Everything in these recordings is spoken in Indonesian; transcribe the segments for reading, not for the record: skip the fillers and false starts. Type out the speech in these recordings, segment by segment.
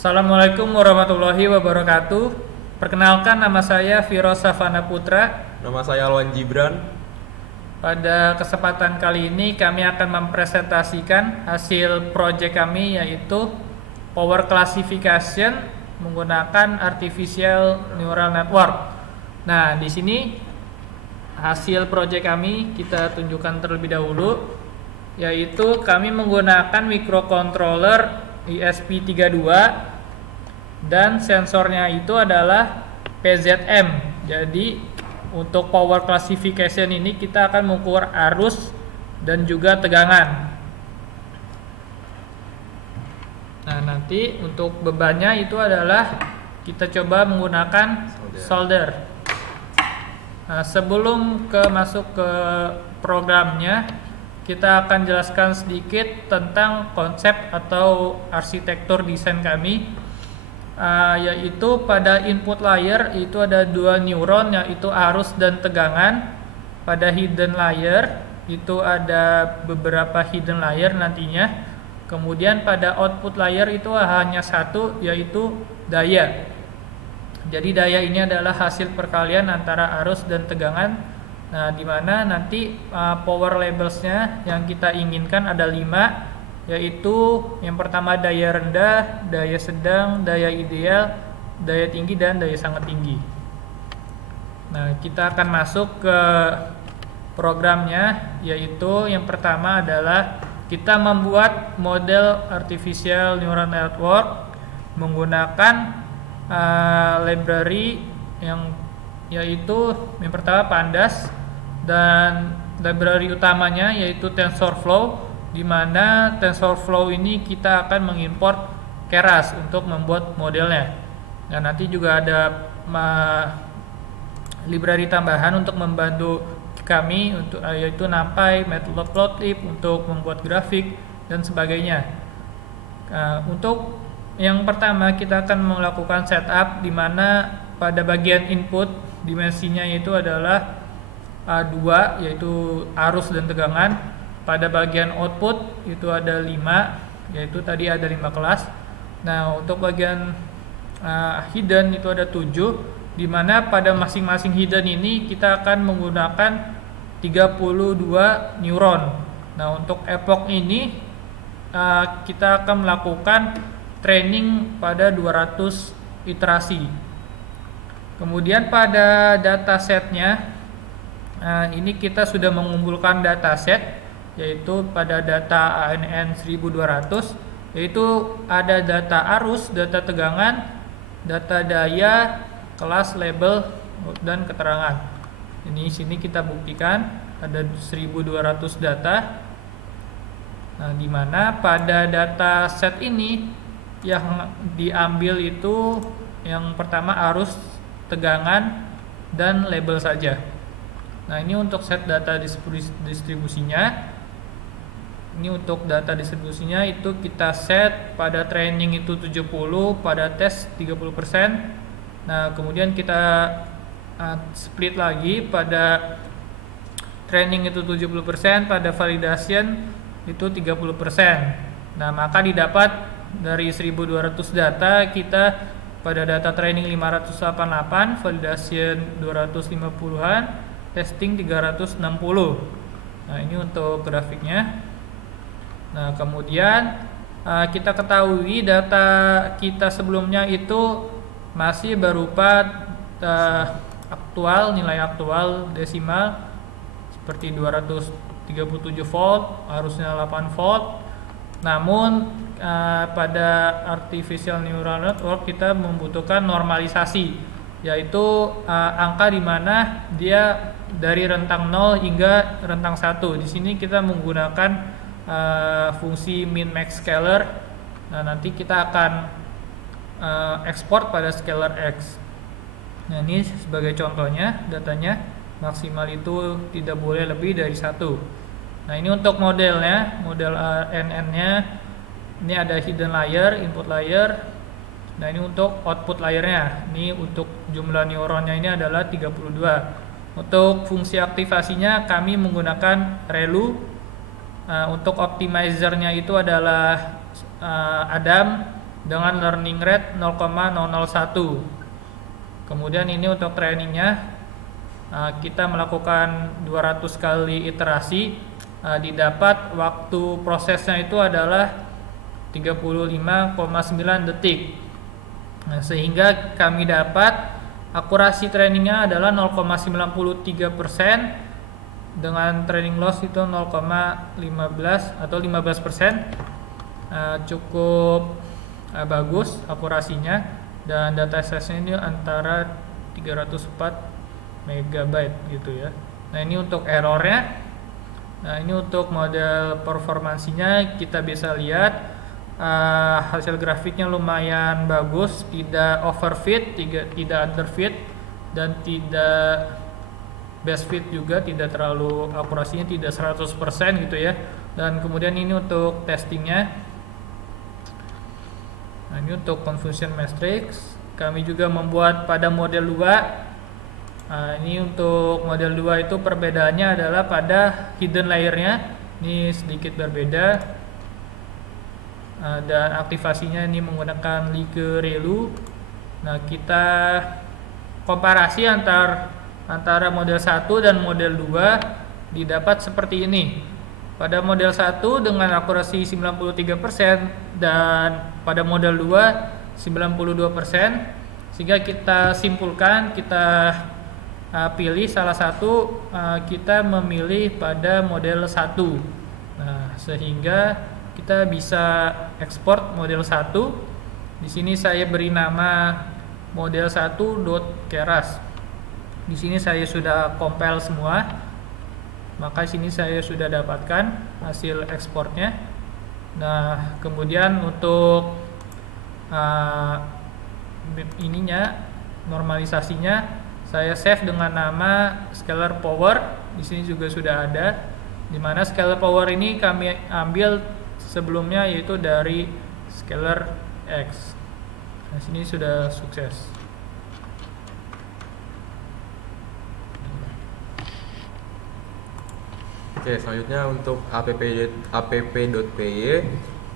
Assalamualaikum warahmatullahi wabarakatuh. Perkenalkan, nama saya Viro Savana Putra. Nama saya Alwan Gibran. Pada kesempatan kali ini kami akan mempresentasikan hasil proyek kami, yaitu Power Classification menggunakan Artificial Neural Network. Nah, di sini hasil proyek kami kita tunjukkan terlebih dahulu, yaitu kami menggunakan microcontroller ESP32 dan sensornya itu adalah PZM. Jadi untuk power classification ini kita akan mengukur arus dan juga tegangan. Nah, nanti untuk bebannya itu adalah kita coba menggunakan solder. Nah, sebelum masuk ke programnya, kita akan jelaskan sedikit tentang konsep atau arsitektur desain kami, yaitu pada input layer itu ada dua neuron, yaitu arus dan tegangan. Pada hidden layer itu ada beberapa hidden layer nantinya. Kemudian pada output layer itu hanya satu, yaitu daya. Jadi daya ini adalah hasil perkalian antara arus dan tegangan. Nah, di mana nanti power labelsnya yang kita inginkan ada 5, yaitu yang pertama daya rendah, daya sedang, daya ideal, daya tinggi, dan daya sangat tinggi. Nah, kita akan masuk ke programnya, yaitu yang pertama adalah kita membuat model artificial neural network menggunakan library yaitu yang pertama Pandas, dan library utamanya yaitu TensorFlow, di mana TensorFlow ini kita akan mengimport Keras untuk membuat modelnya. Dan nanti juga ada library tambahan untuk membantu kami untuk yaitu NumPy, Matplotlib untuk membuat grafik dan sebagainya. Untuk yang pertama kita akan melakukan setup, di mana pada bagian input dimensinya itu adalah 2, yaitu arus dan tegangan. Pada bagian output itu ada 5, yaitu tadi ada 5 kelas. Nah, untuk bagian hidden itu ada 7, di mana pada masing-masing hidden ini kita akan menggunakan 32 neuron. Nah, untuk epoch ini kita akan melakukan training pada 200 iterasi. Kemudian pada datasetnya, ini kita sudah mengumpulkan dataset, yaitu pada data ANN 1200, yaitu ada data arus, data tegangan, data daya, kelas, label, dan keterangan. Ini sini kita buktikan ada 1200 data. Nah, di mana pada data set ini yang diambil itu yang pertama arus, tegangan, dan label saja. Nah, ini untuk set data distribusinya. Ini untuk data distribusinya itu kita set pada training itu 70, pada tes 30%. Nah, kemudian kita split lagi, pada training itu 70%, pada validation itu 30%. Nah, maka didapat dari 1200 data, kita pada data training 588, validation 250-an, testing 360. Nah, ini untuk grafiknya. Nah, kemudian kita ketahui data kita sebelumnya itu masih berupa aktual, nilai aktual desimal seperti 237 volt, harusnya 8 volt. Namun pada artificial neural network kita membutuhkan normalisasi, yaitu angka di mana dia dari rentang 0 hingga rentang 1. Di sini kita menggunakan fungsi min max scalar. Nah, nanti kita akan ekspor pada scalar X. Nah, ini sebagai contohnya datanya maksimal itu tidak boleh lebih dari 1. Nah, ini untuk modelnya, model NN-nya. Ini ada hidden layer, input layer. Nah, ini untuk output layernya. Ini untuk jumlah neuronnya ini adalah 32. Untuk fungsi aktivasinya kami menggunakan ReLU. Untuk optimizernya itu adalah Adam. dengan learning rate 0,001. Kemudian ini untuk trainingnya, kita melakukan 200 kali iterasi, didapat waktu prosesnya itu adalah 35,9 detik. Nah, sehingga kami dapat akurasi trainingnya adalah 0,93% dengan training loss itu 0,15 atau 15%. Cukup bagus akurasinya, dan data access-nya ini antara 304 megabyte gitu ya. Nah, ini untuk errornya. Nah, ini untuk model performansinya kita bisa lihat hasil grafiknya lumayan bagus, tidak overfit, tidak underfit, dan tidak best fit juga, tidak terlalu akurasinya tidak 100% gitu ya. Dan kemudian ini untuk testingnya. Nah, ini untuk confusion matrix. Kami juga membuat pada model 2. Ini untuk model 2 itu perbedaannya adalah pada hidden layernya. Ini sedikit berbeda. Dan aktivasinya ini menggunakan Ligerelu. Nah, kita komparasi antara model 1 dan model 2 didapat seperti ini. Pada model 1 dengan akurasi 93% dan pada model 2 92%, sehingga kita simpulkan, kita pilih salah satu, kita memilih pada model 1. Nah, sehingga kita bisa ekspor model 1. Di sini saya beri nama model 1.keras. Di sini saya sudah compile semua. Maka sini saya sudah dapatkan hasil ekspornya. Nah, kemudian untuk normalisasinya saya save dengan nama scalar power. Di sini juga sudah ada, di mana scalar power ini kami ambil sebelumnya yaitu dari scalar X. Nah, sini sudah sukses. Oke, selanjutnya untuk app.py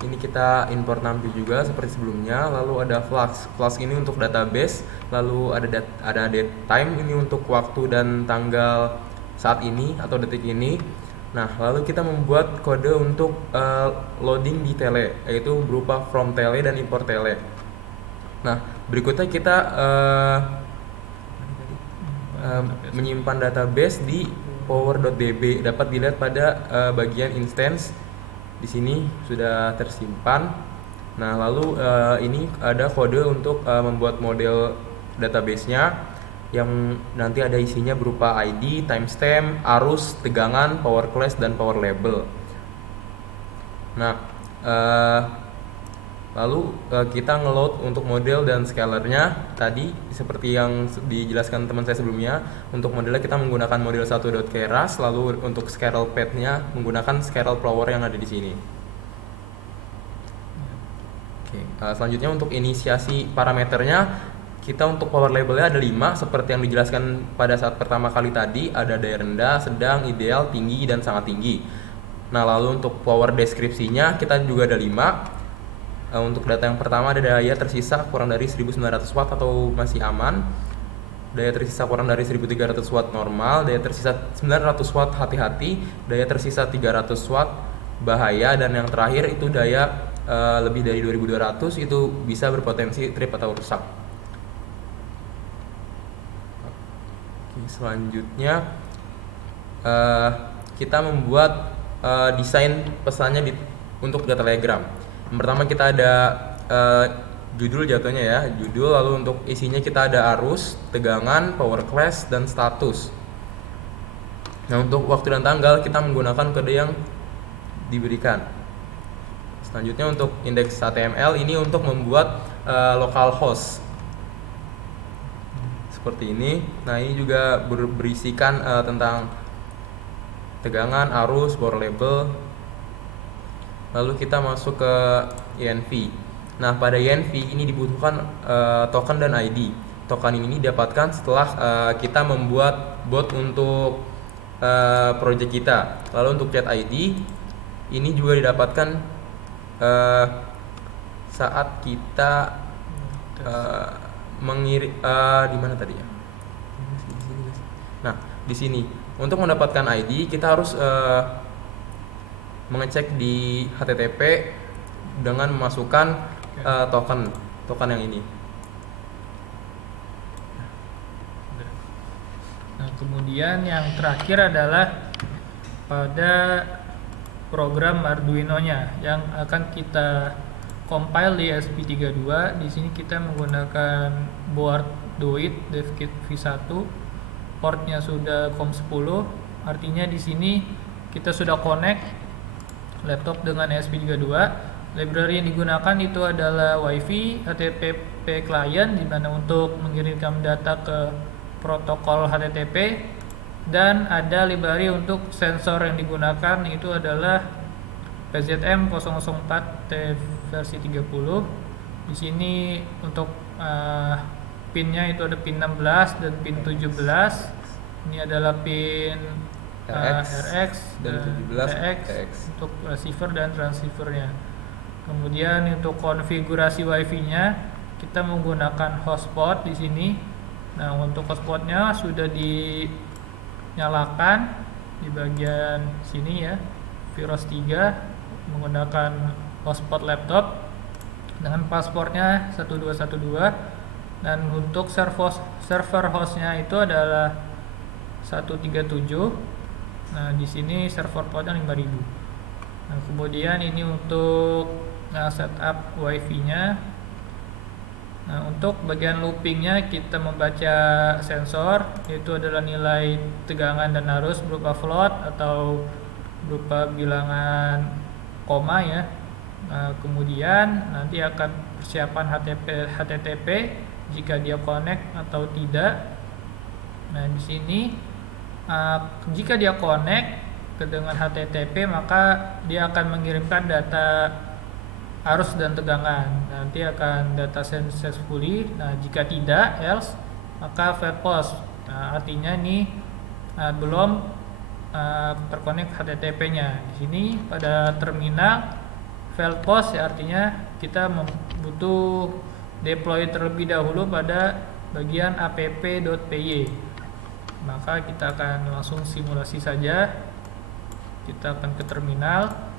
ini kita import NumPy juga seperti sebelumnya. Lalu ada Flask ini untuk database, lalu ada datetime ini untuk waktu dan tanggal saat ini atau detik ini. Nah, lalu kita membuat kode untuk loading di tele, yaitu berupa from tele dan import tele. Nah, berikutnya kita menyimpan database di power.db, dapat dilihat pada bagian instance. Di sini sudah tersimpan. Nah, lalu ini ada kode untuk membuat model database-nya yang nanti ada isinya berupa ID, timestamp, arus, tegangan, power class, dan power label. Nah, lalu kita ngeload untuk model dan scalarnya tadi seperti yang dijelaskan teman saya sebelumnya. Untuk modelnya kita menggunakan model 1.keras, lalu untuk scale path-nya menggunakan scale flower yang ada di sini. Oke, selanjutnya untuk inisiasi parameternya, kita untuk power labelnya ada 5 seperti yang dijelaskan pada saat pertama kali tadi. Ada daya rendah, sedang, ideal, tinggi, dan sangat tinggi. Nah, lalu untuk power deskripsinya kita juga ada 5. Untuk data yang pertama ada daya tersisa kurang dari 1900 watt atau masih aman, daya tersisa kurang dari 1300 watt normal, daya tersisa 900 watt hati-hati, daya tersisa 300 watt bahaya, dan yang terakhir itu daya lebih dari 2200 itu bisa berpotensi trip atau rusak. Oke, selanjutnya kita membuat desain pesannya untuk data Telegram. Yang pertama kita ada judul jatuhnya ya, judul, lalu untuk isinya kita ada arus, tegangan, power class, dan status. Nah, untuk waktu dan tanggal kita menggunakan kode yang diberikan. Selanjutnya untuk indeks HTML ini untuk membuat localhost seperti ini. Nah, ini juga berisikan tentang tegangan, arus, power label. Lalu kita masuk ke env. Nah, pada env ini dibutuhkan token dan ID. Token ini didapatkan setelah kita membuat bot untuk project kita. Lalu untuk get ID ini juga didapatkan saat kita mengirim di mana tadi ya? Nah, di sini untuk mendapatkan ID kita harus mengecek di HTTP dengan memasukkan token yang ini. Nah, kemudian yang terakhir adalah pada program Arduino-nya yang akan kita compile di ESP32. Di sini kita menggunakan board Duit DevKit V1. Portnya sudah COM10. Artinya di sini kita sudah connect laptop dengan ESP32. Library yang digunakan itu adalah Wi-Fi, HTTP client, di mana untuk mengirimkan data ke protokol HTTP, dan ada library untuk sensor yang digunakan itu adalah PZM004T versi 30. Di sini untuk pinnya itu ada pin 16 dan pin 17. Ini adalah pin RX dan 17 TX untuk receiver dan transceivernya. Kemudian untuk konfigurasi Wi-Fi-nya kita menggunakan hotspot di sini. Nah, untuk hotspotnya sudah dinyalakan di bagian sini ya, Virus 3, menggunakan hotspot laptop dengan passwordnya 1212, dan untuk server hostnya itu adalah 137. Nah, di sini server portnya 5000. Nah, kemudian ini untuk setup Wi-Fi-nya. Nah, untuk bagian loopingnya kita membaca sensor, yaitu adalah nilai tegangan dan arus berupa float atau berupa bilangan koma ya. Nah, kemudian nanti akan persiapan HTTP jika dia connect atau tidak. Nah, di sini jika dia connect dengan HTTP maka dia akan mengirimkan data arus dan tegangan. Nanti akan data successfully. Nah, jika tidak, else, maka fail post. Nah, artinya ini belum terkonek HTTP-nya. Di sini pada terminal fail post ya, artinya kita butuh deploy terlebih dahulu pada bagian app.py. Maka kita akan langsung simulasi saja. Kita akan ke terminal.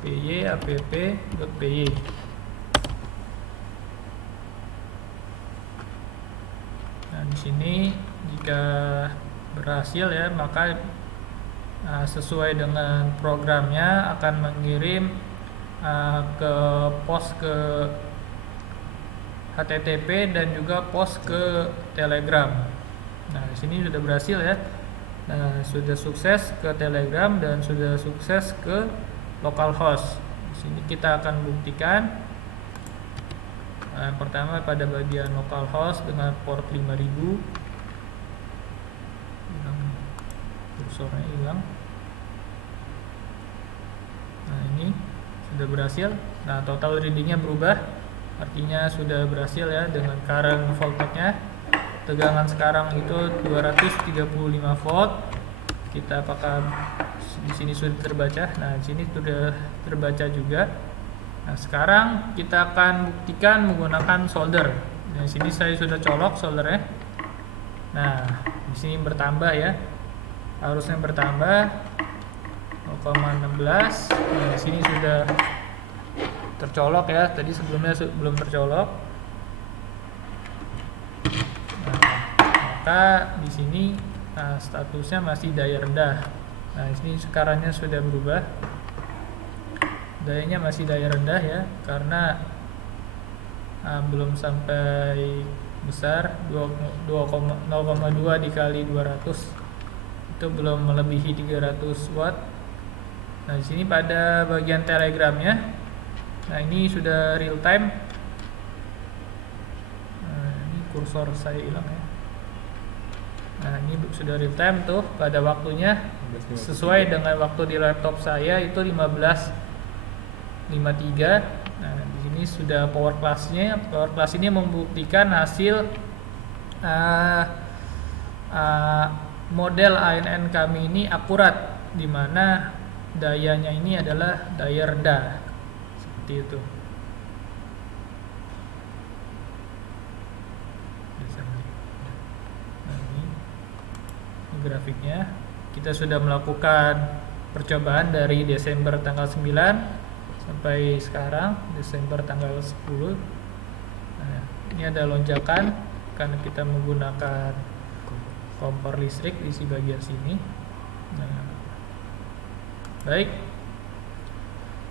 app.py. Nah, di sini jika berhasil ya, maka sesuai dengan programnya akan mengirim ke post ke HTTP dan juga post ke Telegram. Nah, di sini sudah berhasil ya. Nah, sudah sukses ke Telegram dan sudah sukses ke localhost. Di sini kita akan buktikan. Pertama pada bagian localhost dengan port 5000. Kursornya hilang. Nah, ini sudah berhasil. Nah, total readingnya berubah, artinya sudah berhasil ya dengan current voltage-nya. Tegangan sekarang itu 235 volt. Kita apakah di sini sudah terbaca? Nah, di sini sudah terbaca juga. Nah, sekarang kita akan buktikan menggunakan solder. Di sini saya sudah colok soldernya. Nah, di sini bertambah ya. Arusnya bertambah 0,16. Nah, di sini sudah tercolok ya. Tadi sebelumnya belum tercolok. Nah, maka di sini statusnya masih daya rendah. Nah, di sini sekarangnya sudah berubah. Dayanya masih daya rendah ya, karena belum sampai besar. 0,2 dikali 200 itu belum melebihi 300 watt. Nah, di sini pada bagian telegramnya, nah ini sudah real time. Nah, ini kursor saya hilang ya. Nah, ini sudah real time tuh pada waktunya sesuai dengan waktu di laptop saya itu 15.53. Nah, di sini sudah power class-nya. Power class ini membuktikan hasil model ANN kami ini akurat, di mana dayanya ini adalah daya rendah. Seperti itu. Nah, ini grafiknya. Kita sudah melakukan percobaan dari Desember tanggal 9 sampai sekarang Desember tanggal 10. Nah, ini ada lonjakan karena kita menggunakan kompor listrik di bagian sini. Nah, baik,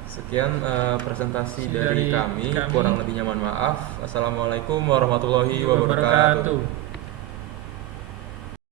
Sekian presentasi dari dari kami. kami. Kurang lebihnya mohon maaf. Assalamualaikum warahmatullahi wabarakatuh. wabarakatuh.